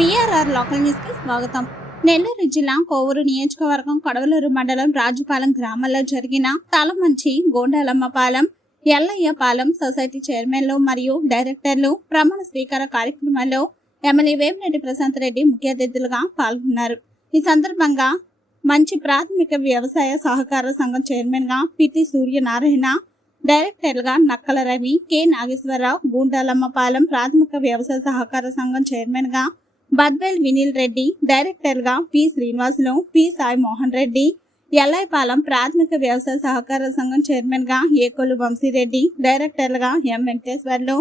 BRR local న్యూస్కి స్వాగతం. నెల్లూరు జిల్లా కోవూరు నియోజకవర్గం కొడవలూరు మండలం రాజుపాలెం గ్రామంలో జరిగిన తలమంచి గోండాలమ్మపాలెం ఎల్లయ్యపాలెం సొసైటీ చైర్మన్లు మరియు డైరెక్టర్లు ప్రమాణ స్వీకార కార్యక్రమంలో ఎమ్మెల్యే వేమిరెడ్డి ప్రశాంత్ రెడ్డి ముఖ్య అతిథులుగా పాల్గొన్నారు. ఈ సందర్భంగా మంచి ప్రాథమిక వ్యవసాయ సహకార సంఘం చైర్మన్గా పిటి సూర్యనారాయణ డైరెక్టర్లుగా నక్కల రవి కె నాగేశ్వరరావు గూండాలమ్మపాలెం ప్రాథమిక వ్యవసాయ సహకార సంఘం చైర్మన్గా బద్వేల్ వినిల్ రెడ్డి డైరెక్టర్గా పి. శ్రీనివాసులు పి. సాయి మోహన్ రెడ్డి ఎల్లైపాలెం ప్రాథమిక వ్యవసాయ సహకార సంఘం చైర్మన్గా ఏకోలు వంశీరెడ్డి డైరెక్టర్లుగా ఎం. వెంకటేశ్వర్లు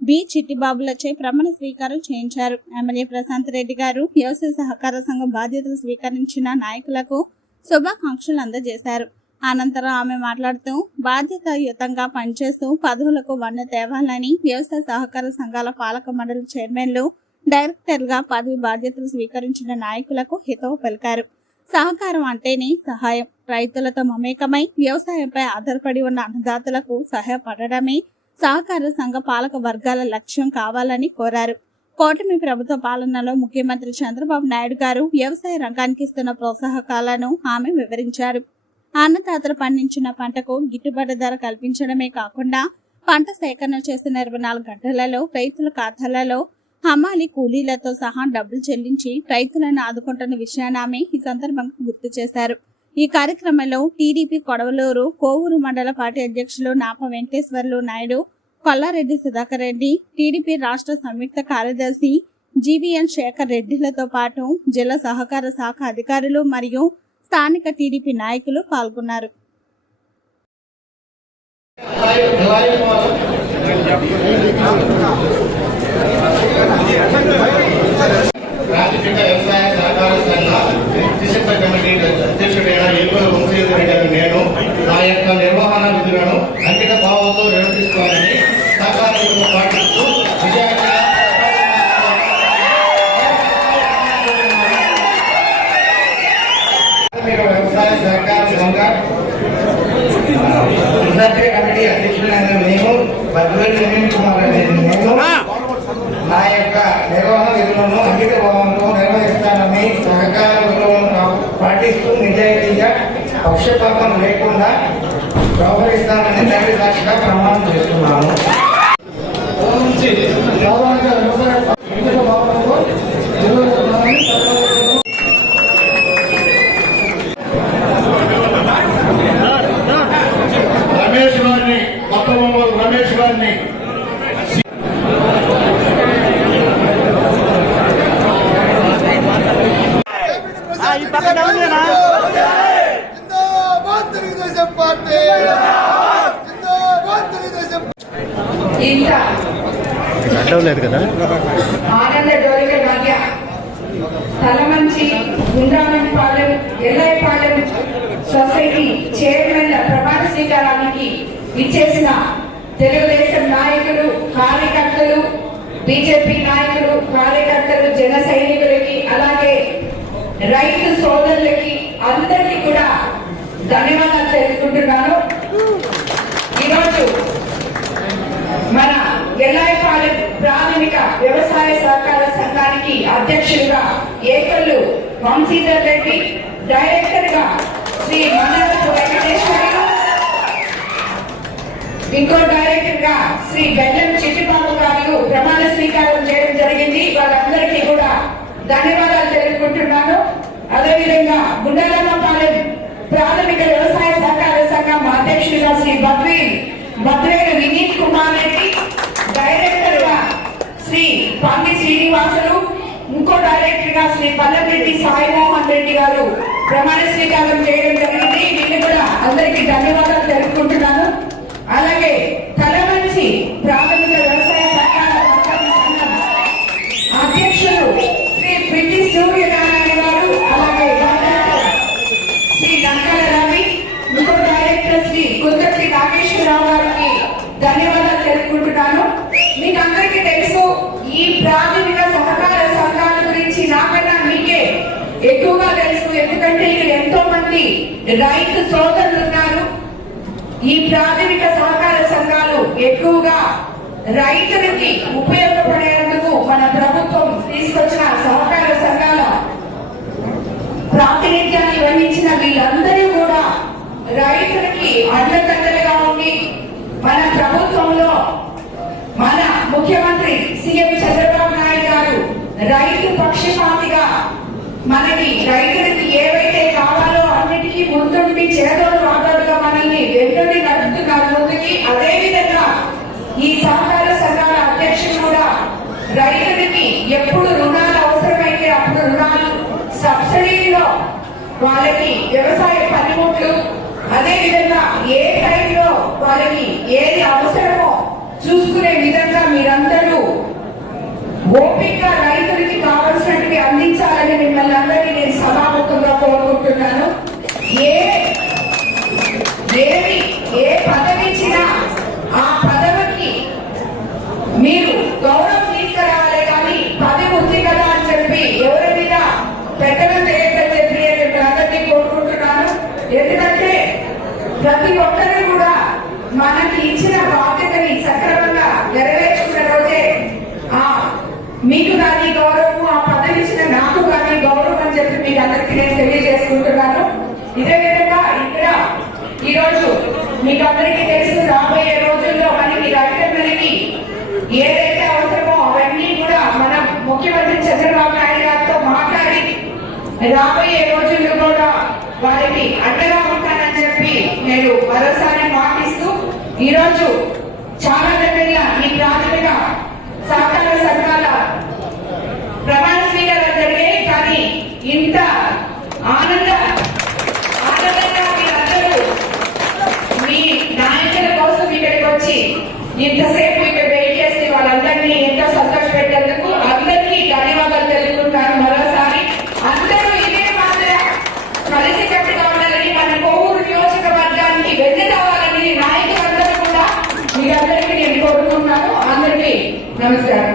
బి. చిట్టిబాబులచే ప్రమాణ స్వీకారం చేయించారు. ఎమ్మెల్యే ప్రశాంత్ రెడ్డి గారు వ్యవసాయ సహకార సంఘం బాధ్యతలు స్వీకరించిన నాయకులకు శుభాకాంక్షలు అందజేశారు. అనంతరం ఆమె మాట్లాడుతూ బాధ్యతాయుతంగా పనిచేస్తూ పదవులకు వన్న తేవాలని వ్యవసాయ సహకార సంఘాల పాలక మండలి చైర్మన్లు డైరెక్టర్గా పదవి బాధ్యతలు స్వీకరించిన నాయకులకు హితవు పలికారు. సహకారం అంటేనే సహాయం. రైతులతో మమేకమై వ్యవసాయంపై ఆధారపడి ఉన్న అన్నదాతలకు సహాయపడడమే సహకార సంఘ పాలక వర్గాల లక్ష్యం కావాలని కోరారు. కూటమి ప్రభుత్వ పాలనలో ముఖ్యమంత్రి చంద్రబాబు నాయుడు గారు వ్యవసాయ రంగానికి ఇస్తున్న ప్రోత్సాహకాలను ఆమె వివరించారు. అన్నదాతలు పండించిన పంటకు గిట్టుబాటు ధర కల్పించడమే కాకుండా పంట సేకరణ చేసిన ఇరవై నాలుగు గంటలలో రైతుల ఖాతాలలో హమాలి కూలీలతో సహా డబ్బులు చెల్లించి రైతులను ఆదుకుంటున్న విషయాన్ని ఆమె ఈ సందర్భంగా గుర్తు చేశారు. ఈ కార్యక్రమంలో టీడీపీ కొడవలూరు కోవూరు మండల పార్టీ అధ్యక్షులు నాప వెంకటేశ్వర్లు నాయుడు కొల్లారెడ్డి సుధాకర్ రెడ్డి టీడీపీ రాష్ట్ర సంయుక్త కార్యదర్శి జీవీఎన్ శేఖర్ రెడ్డిలతో పాటు జిల్లా సహకార శాఖ అధికారులు మరియు స్థానిక టీడీపీ నాయకులు పాల్గొన్నారు. రాజకీయ వ్యవసాయ సహకార సంఘ విశిష్ట కమిటీ అధ్యక్షుడైన ఏపీ వంశీధర్ రెడ్డి అనే నేను నా యొక్క నిర్వహణ విధులను అంకిత భావంతో నిర్వహిస్తానని సహకార విధులు పాటిస్తూ విజయంగా ప్రాథమిక వ్యవసాయ సహకార సంఘ విద్యార్థి కమిటీ అధ్యక్షుడైన నేను బద్వేల్ సునీల్ కుమార్ అనే నేను నా యొక్క నిర్వహణ విధులను అంకిత భావంతో నిర్వహిస్తానని సహకార విలువలను పాటిస్తూ నిజాయితీగా పక్షపాతం లేకుండా వ్యవహరిస్తానని తండ్రి సాక్షిగా ప్రమాణం చేస్తున్నాను ఇంత అడ్డం కదా? ఆనంద డోలిక మధ్య తలమంచి గుండ్రామంపాలెం ఎల్లయ్యపాలెం సొసైటీ చైర్మన్ల ప్రమాణ స్వీకారానికి ఇచ్చేసిన తెలుగుదేశం నాయకులు కార్యకర్తలు బీజేపీ నాయకులు కార్యకర్తలు జన సైనికులకి అలాగే రైతు సోదరులకి అందరికీ కూడా ధన్యవాదాలు తెలుపుకుంటున్నాను ఈరోజు మన ఎల్లాయిపాలెం ప్రాథమిక వ్యవసాయ సహకార సంఘానికి అధ్యక్షులుగా ఏకల్లు వంశీధర్ రెడ్డి డైరెక్టర్గా శ్రీ మండలపు వెంకటేశ్వరరావు ఇంకో డైరెక్టర్గా శ్రీ బెల్లం చిట్టిబాబు గారు ప్రమాణ స్వీకారం చేయడం జరిగింది. వాళ్ళందరికీ కూడా ధన్యవాదాలు తెలుపుకుంటున్నాను. అదేవిధంగా గుండాలమ్మపాలెం ప్రాథమిక వ్యవసాయ సహకార సంఘం అధ్యక్షులుగా శ్రీ బద్వేల్ బద్వేలు వినీత్ కుమార్ రెడ్డి డైరెక్టర్ గా పండి శ్రీనివాసులు ఇంకో డైరెక్టర్గా శ్రీ పల్లెరెడ్డి సాయిమోహన్ రెడ్డి గారు ప్రమాణ స్వీకారం చేయడం జరిగింది. వీళ్ళు కూడా అందరికీ ధన్యవాదాలు తెలుపుకుంటున్నాను. అలాగే కలమంచి ప్రాథమిక వ్యవసాయ సహకార పథకం సంఘం అధ్యక్షులు శ్రీ పిటి సూర్యనారాయణ గారు అలాగే డైరెక్టర్ శ్రీ నంకల రవి ఇంకో డైరెక్టర్ శ్రీ కుదరటి నాగేశ్వరరావు గారికి ధన్యవాదాలు తెలుపుకుంటున్నాను మీకు అందరికీ తెలుసు ఈ ప్రాథమిక సహకార సంఘాల గురించి నాకన్నా మీకే ఎక్కువగా తెలుసు ఎందుకంటే ఇక్కడ ఎంతో మంది రైతు సోదరులు ఉన్నారు. ఈ ప్రాథమిక సహకార సంఘాలు ఎక్కువగా రైతులకి ఉపయోగపడేందుకు మన ప్రభుత్వం తీసుకొచ్చిన సహకార సంఘాల ప్రాతినిధ్యాన్ని వహించిన వీళ్ళందరూ కూడా రైతులకి అండదండలుగా ఉండి మన ప్రభుత్వంలో మన ముఖ్యమంత్రి సీఎం చంద్రబాబు నాయుడు గారు రైతు పక్షపాతిగా మనకి రైతులకి ఏవైతే వాళ్ళకి వ్యవసాయ పనిముట్లు అదే విధంగా ఏ టైంలో వాళ్ళకి ఏది అవసరమో చూసుకునే విధంగా మీరందరూ ఓపిక రైతులకి కావాల్సినవి అందించాలని మిమ్మల్ని అందరినీ నేను సభాముఖంగా కోరుకుంటున్నాను. ఏ ఏమి ఏ పదవి ఇచ్చినా ఆ పదవికి మీరు గౌరవం తీసుకురావాలి కానీ పది ఉంది కదా అని చెప్పి ఎవరి మీద పెట్టడం చేయొద్దని చెప్పి నేను మీ అందరినీ కోరుకుంటున్నాను ఎందుకంటే ప్రతి ఒక్కరు కూడా మనకి ఇచ్చిన బాధ్యతని సక్రమంగా నెరవేర్చుకున్న రోజే ఆ మీకు కానీ గౌరవం ఆ పదవి ఇచ్చిన నాకు కానీ గౌరవం అని చెప్పి మీకు అందరికీ నేను తెలియజేసుకుంటున్నాను. ఇదే విధంగా ఇక్కడ ఈ రోజు మీకు అందరికీ తెలుసు రాబోయే రోజుల్లో మనకి రైతన్నలకి ఏదైతే అవసరమో అవన్నీ కూడా మనం ముఖ్యమంత్రి చంద్రబాబు నాయుడు గారితో మాట్లాడి రాబోయే రోజుల్లో కూడా వారికి అండగా నేను మరోసారి మాటిస్తూ ఈ రోజు చాలా దగ్గర ఈ ప్రాథమిక సహకార సంఘాల ప్రమాణ స్వీకారం జరిగాయి కానీ ఇంత ఆనంద ఆనందంగా మీరందరూ మీ నాయకుల కోసం ఇక్కడికి వచ్చి ఇంతసేపు ఇక్కడ వెయిట్ చేసి వాళ్ళందరినీ ఎంతో సంతోష పెట్టేందుకు అందరికీ ధన్యవాదాలు తెలుపుకుంటాను మరోసారి అందరూ ఇదే మాదిరి కలిసి కట్టుగా ఉండాలని మన కోవూరు నియోజకవర్గానికి వెళ్ళి రావాలని నాయకులందరూ కూడా మీరందరికీ నేను కోరుకుంటున్నాను అందరికీ నమస్కారం